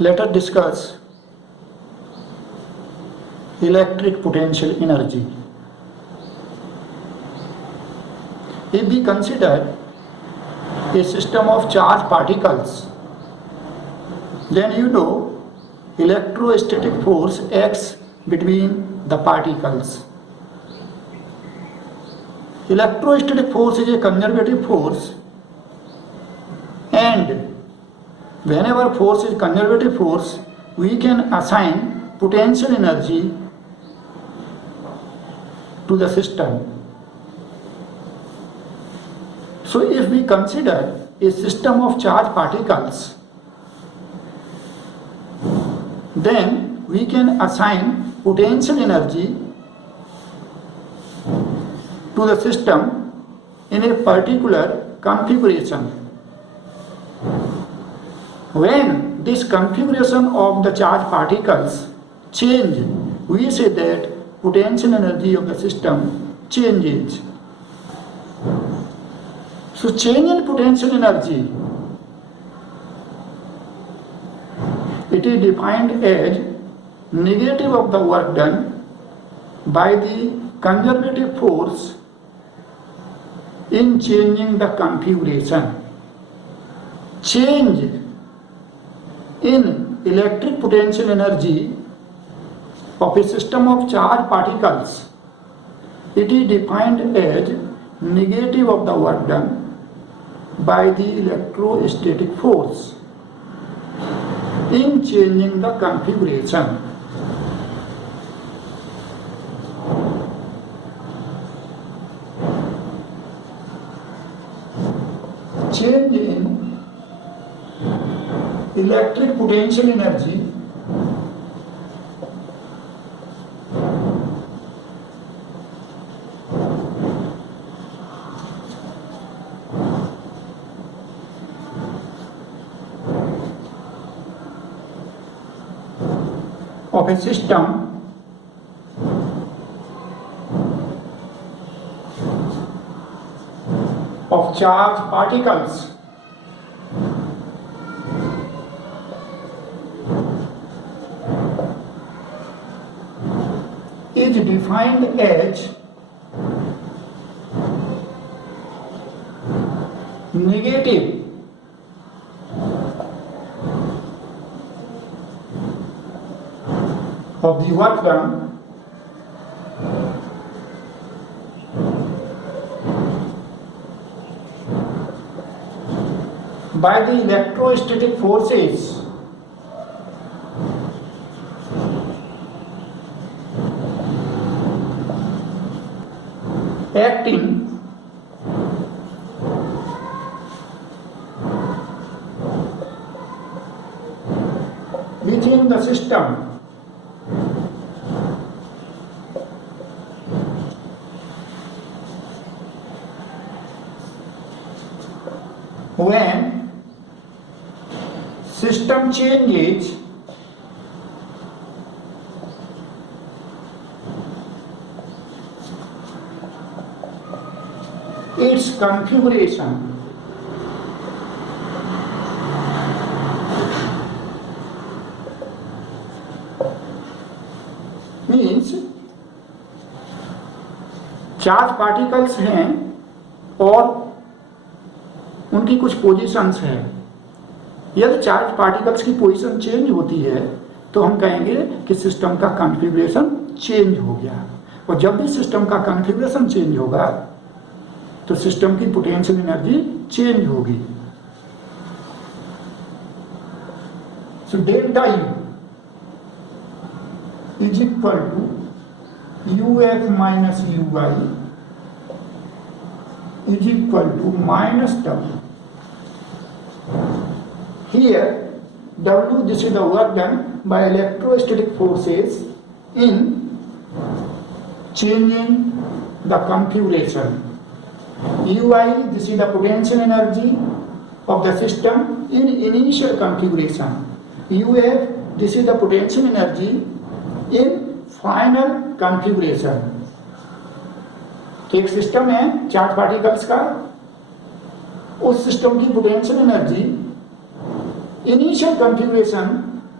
Let us discuss electric potential energy. If we consider a system of charged particles, then you know electrostatic force acts between the particles. Electrostatic force is a conservative force, and whenever force is conservative force, we can assign potential energy to the system. So if we consider a system of charged particles, then we can assign potential energy to the system in a particular configuration. When this configuration of the charged particles change, we say that potential energy of the system changes. So change in potential energy, it is defined as negative of the work done by the conservative force in changing the configuration. Change in electric potential energy of a system of charged particles, it is defined as negative of the work done by the electrostatic force in changing the configuration. Change in electric potential energy of a system of charged particles is defined as negative of the work done by the electrostatic forces acting within the system when system changes its configuration. Means charge particles हैं और उनकी कुछ positions हैं. यदि charge particles की position change होती है तो हम कहेंगे कि सिस्टम का कॉन्फ़िगरेशन चेंज हो गया. और जब भी सिस्टम का कॉन्फ़िगरेशन चेंज होगा तो सिस्टम की पोटेंशियल एनर्जी चेंज होगी. So delta u is equal to u f minus u y is equal to minus W. Here W, this is the work done by electrostatic forces in changing the configuration. UI, this is the potential energy of the system in initial configuration. UF, this is the potential energy in final configuration. तो एक system है charge particles का, उस system की potential energy initial configuration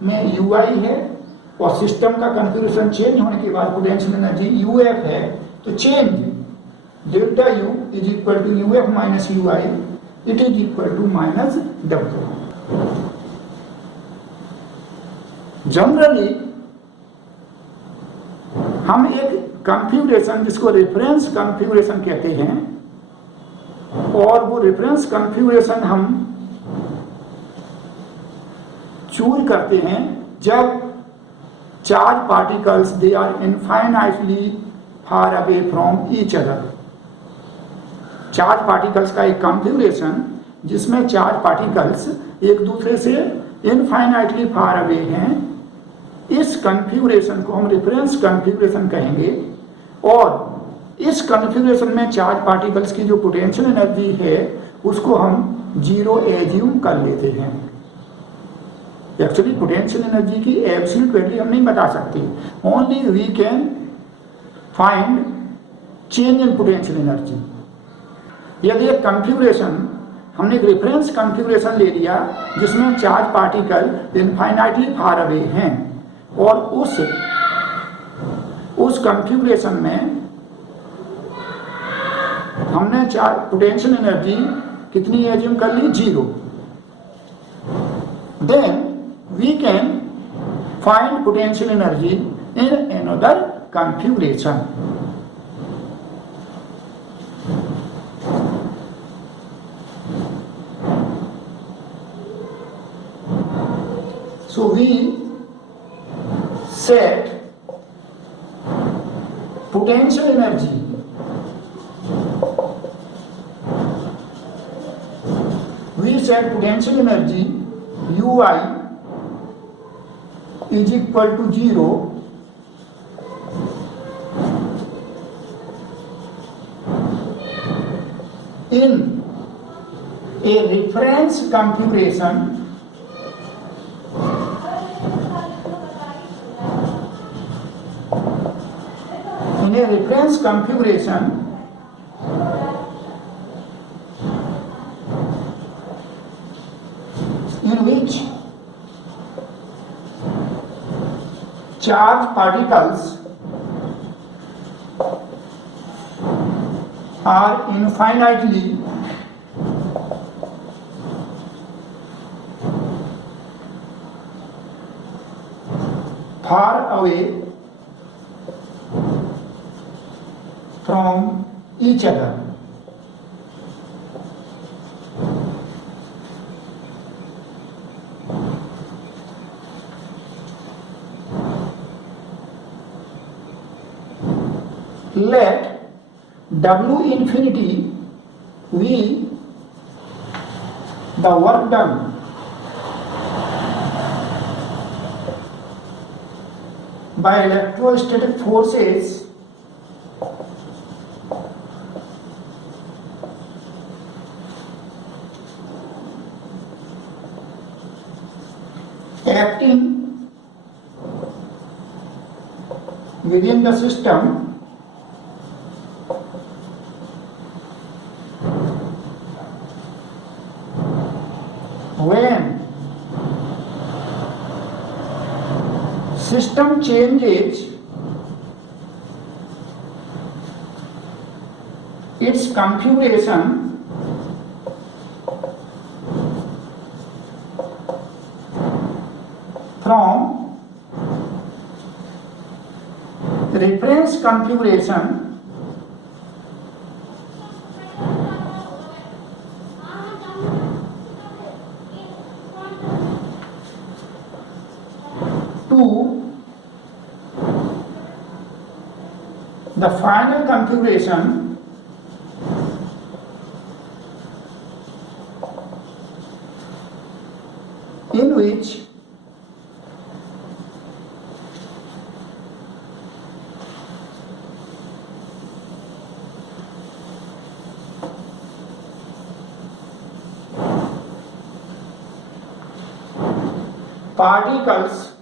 में ui है और system का कन्फिग्रेशन चेंज होने के बाद पोटेंशियल एनर्जी uf है, तो change delta u is equal to uf minus ui, it is equal to minus w। Generally हम एक कॉन्फ़िगरेशन जिसको रेफरेंस कॉन्फ़िगरेशन कहते हैं, और वो रेफरेंस कॉन्फ़िगरेशन हम चूज करते हैं जब charge particles they are infinitely far away from each other. Charge particles का एक कॉन्फ़िगरेशन जिसमें चार्ज पार्टिकल्स एक दूसरे से इनफाइनाइटली फार अवे हैं, इस कॉन्फ़िगरेशन को हम रेफरेंस कॉन्फ़िगरेशन कहेंगे। और इस कॉन्फ़िगरेशन में चार्ज पार्टिकल्स की जो पोटेंशियल एनर्जी है उसको हम जीरो एज्यूम कर लेते हैं। एक्चुअली पोटेंशियल एनर्जी की एब्सोल्यूट वैल्यू हम नहीं बता सकते, only we can find change in potential energy. यदि एक कॉन्फ़िगरेशन हमने एक रेफरेंस कॉन्फ़िगरेशन ले लिया जिसमें charge particle infinitely far away हैं, और उस कॉन्फ़िगरेशन में हमने पोटेंशियल एनर्जी कितनी एज्यूम कर ली, zero, then we can find potential energy in another configuration. So we set potential energy ui is equal to 0 in a reference configuration in which charge particles are infinitely far away from each other. Let W infinity be the work done by electrostatic forces acting within the system when system changes its configuration from reference configuration to the final configuration in which particles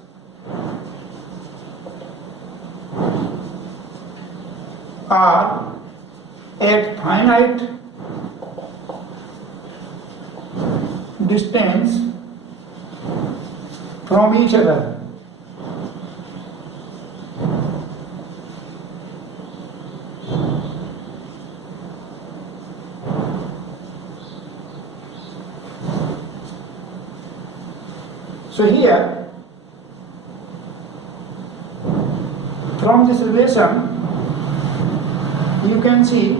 are at finite distance from each other. So here, from this relation, you can see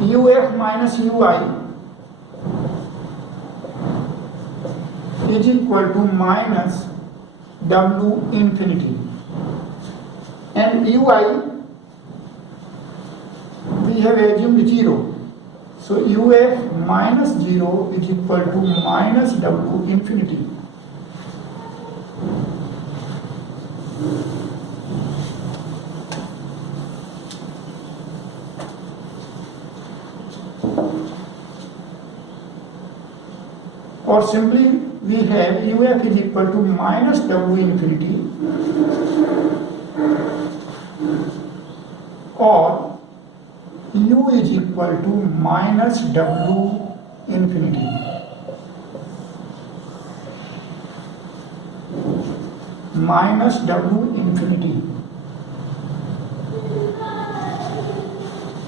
UF minus UI is equal to minus W infinity, and UI we have assumed 0, so UF minus 0 is equal to minus W infinity. Or simply we have UF is equal to minus W infinity, or U is equal to minus W infinity. Minus W infinity.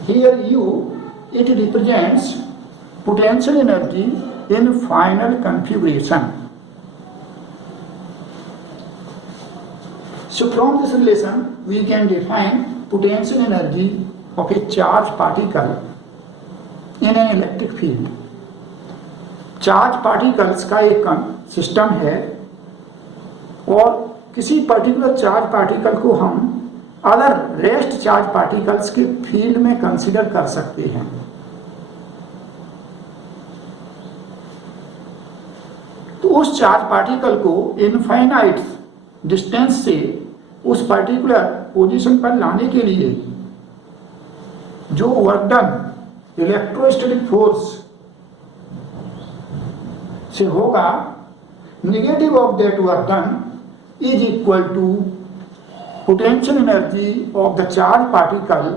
Here U, it represents potential energy in final configuration. So from this relation we can define potential energy of a charged particle in an electric field. Charge particles का एक system है और किसी particular charge particle को हम other rest charge particles के field में consider कर सकते हैं. तो उस चार्ज पार्टिकल को इनफाइनाइट डिस्टेंस से उस पर्टिकुलर पोजीशन पर लाने के लिए जो वर्क डन इलेक्ट्रोस्टैटिक फोर्स से होगा, negative of that work done is equal to potential energy of the charged particle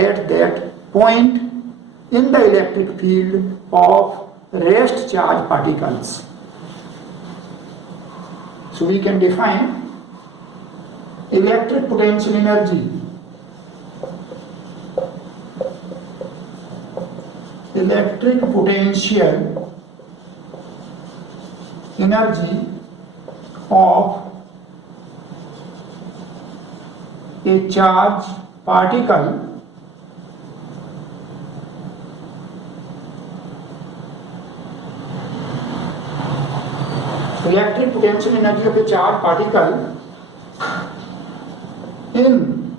at that point in the electric field of rest charged particles. So we can define electric potential energy. Electric potential energy of a charged particle electric potential energy of a charged particle in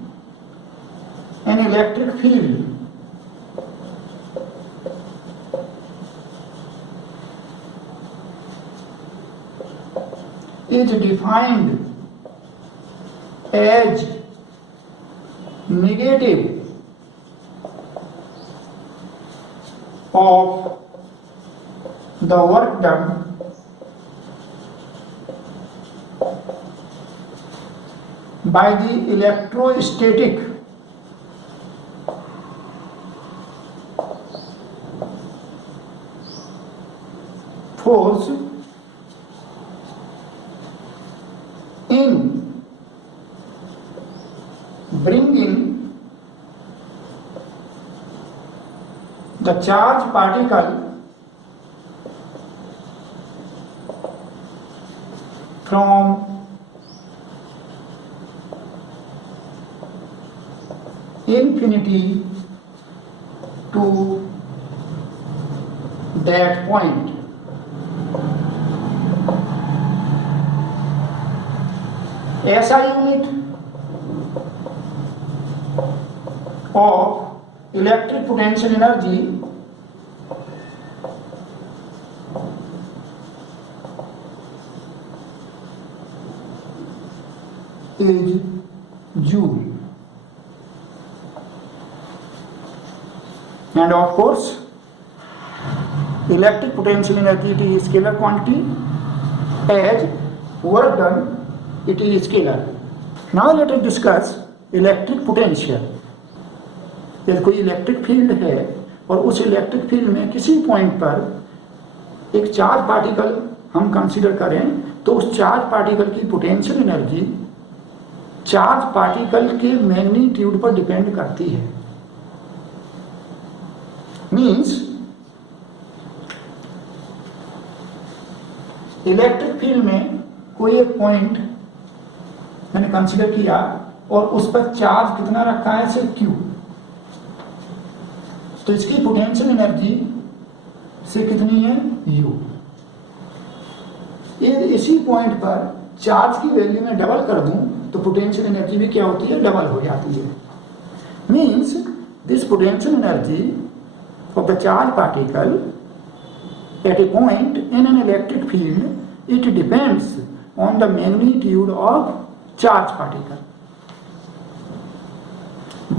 an electric field is defined as negative of the work done by the electrostatic force in bringing the charged particle from infinity to that point. SI unit of electric potential energy is Joule. And of course, electric potential energy, it is scalar quantity, as work done, it is scalar. Now let us discuss electric potential. यदि कोई electric field है और उस electric field में किसी point पर एक charge particle हम कंसीडर करें तो उस चार्ज पार्टिकल की पोटेंशियल एनर्जी चार्ज पार्टिकल के मैग्नीट्यूड पर डिपेंड करती है। मीन्स इलेक्ट्रिक फील्ड में कोई एक पॉइंट मैंने कंसीडर किया और उस पर चार्ज कितना रखा है, से Q, तो इसकी पोटेंशियल एनर्जी से कितनी है, U। इसी पॉइंट पर चार्ज की वैल्यू में डबल कर दूं तो पोटेंशियल एनर्जी भी क्या होती है, डबल हो जाती है। Means this potential energy of the charge particle at a point in an electric field, it depends on the magnitude of charge particle.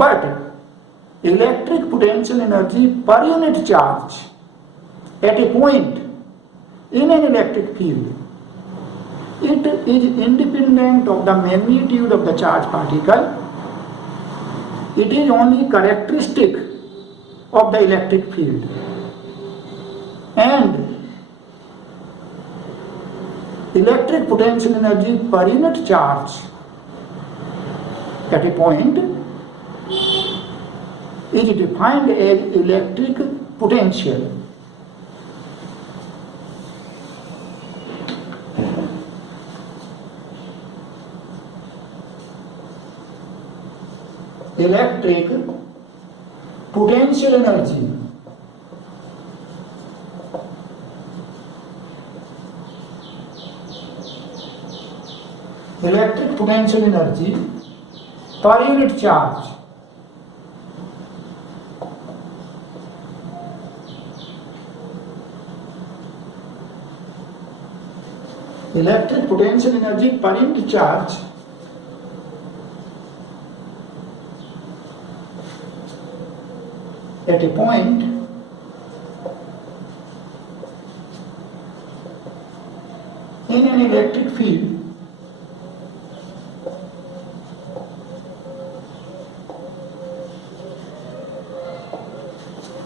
But electric potential energy per unit charge at a point in an electric field, it is independent of the magnitude of the charge particle. It is only characteristic of the electric field. And electric potential energy per unit charge at a point is defined as electric potential. Electric potential energy per unit charge electric potential energy per unit charge at a point in an electric field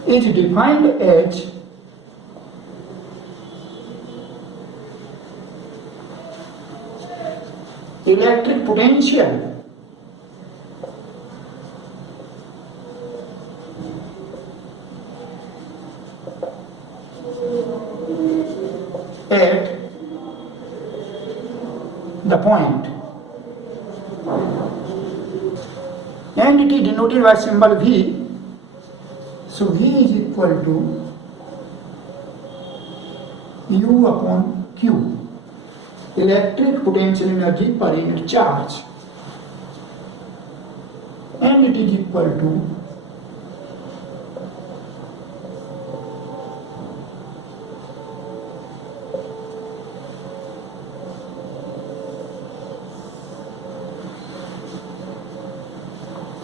is defined as electric potential at the point, and it is denoted by symbol V. So V is equal to U upon Q, electric potential energy per unit charge, and it is equal to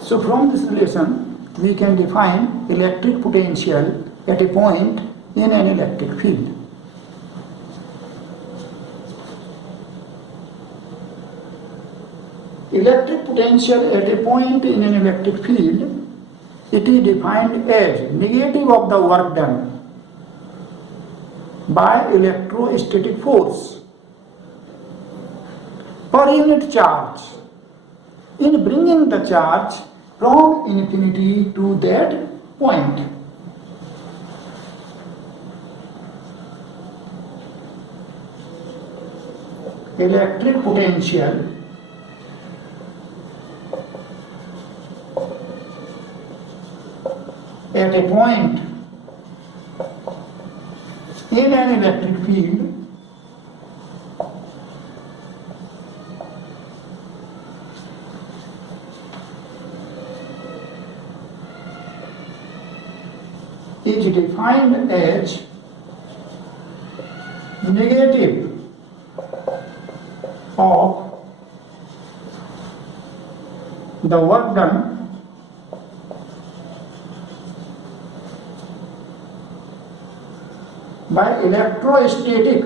so from this relation we can define electric potential at a point in an electric field. Electric potential at a point in an electric field, it is defined as negative of the work done by electrostatic force per unit charge in bringing the charge from infinity to that point. Electric potential at a point in an electric field is defined as negative of the work done by electrostatic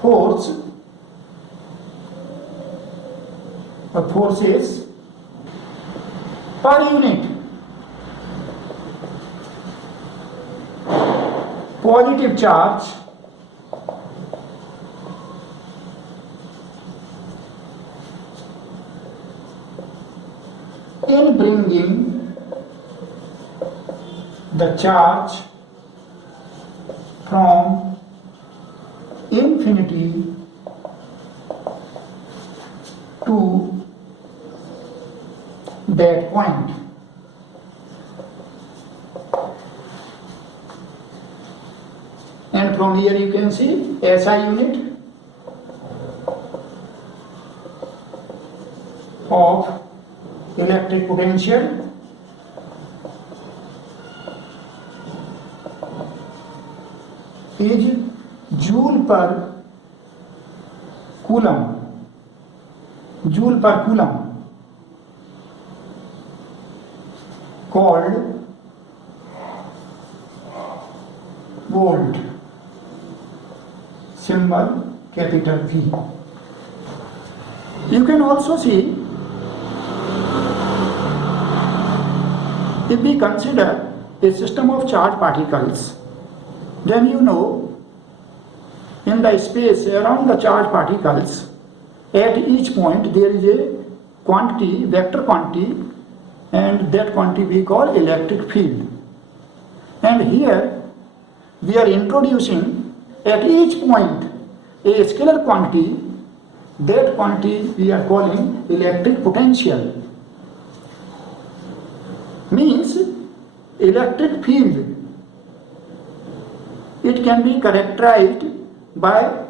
force or forces per unit positive charge in bringing the charge from infinity to that point. And from here you can see SI unit of electric potential is joule per coulomb. Joule per coulomb, called volt, symbol capital V. You can also see, if we consider a system of charged particles, then you know in the space around the charged particles, at each point there is a quantity, vector quantity, and that quantity we call electric field. And here we are introducing at each point a scalar quantity, that quantity we are calling electric potential. Means electric field, it can be characterized by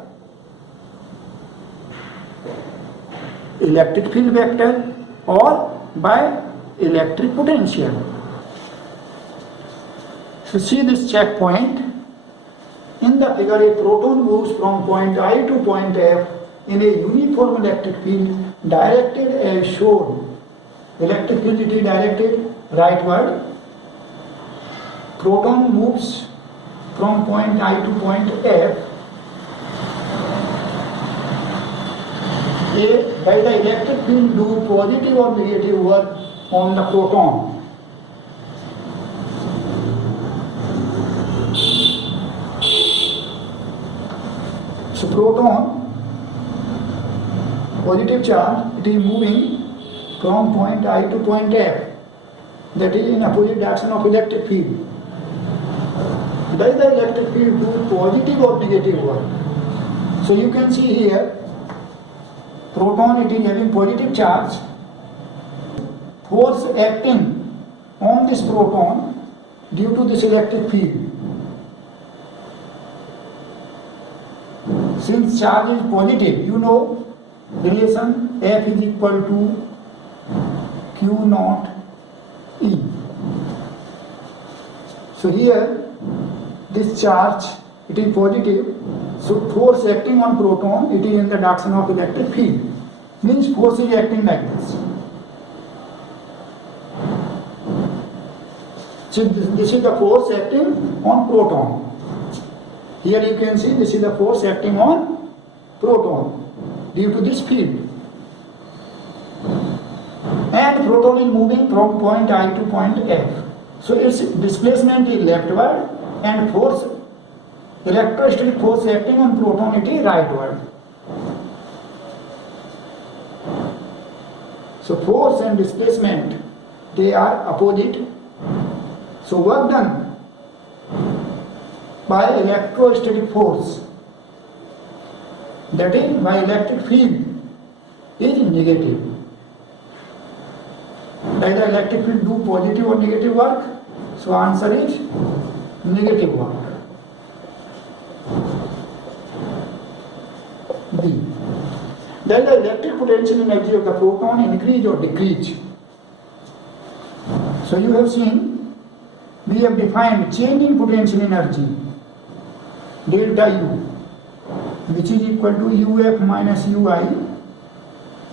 electric field vector or by electric potential. So see this checkpoint. In the figure, a proton moves from point I to point F in a uniform electric field directed as shown. Electric field it is directed rightward. Proton moves from point I to point F. By the electric field do positive or negative work on the proton. So proton, positive charge, it is moving from point I to point F, that is in opposite direction of electric field. Does the electric field do positive or negative work? So you can see here, proton it is having positive charge, force acting on this proton due to this electric field. Since charge is positive, you know relation F is equal to Q naught E. So here this charge it is positive, so force acting on proton it is in the direction of electric field. Means force is acting like this. So this is the force acting on proton. Here you can see this is the force acting on proton due to this field. And proton is moving from point I to point F. So its displacement is leftward and force, electrostatic force acting on proton it is rightward. So force and displacement, they are opposite. So work done by electrostatic force, that is by electric field, is negative. Does the electric field do positive or negative work? So answer is negative work. B. Does the electric potential energy of the proton increase or decrease? So you have seen, we have defined change in potential energy, delta U, which is equal to UF minus UI,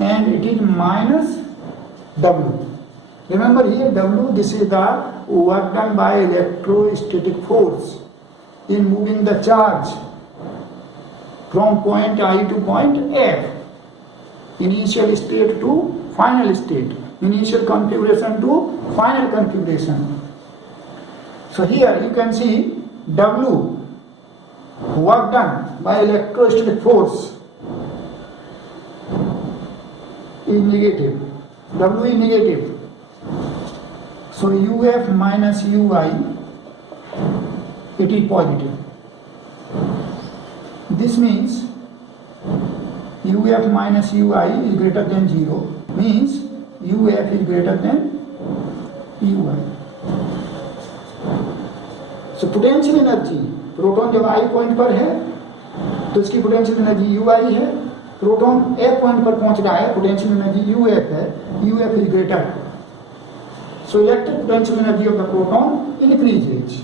and it is minus W. Remember here W, this is the work done by electrostatic force in moving the charge from point I to point F, initial state to final state, initial configuration to final configuration. So here you can see W, work done by electrostatic force is negative, W is negative. So UF minus UI, it is positive. This means UF minus UI is greater than 0, means UF is greater than UI. So potential energy, proton जब I point पर है तो इसकी potential energy UI है, proton F point पर पहुंच रहा है, पोटेंशियल एनर्जी UF है, UF is greater. So electric potential energy of the proton increases.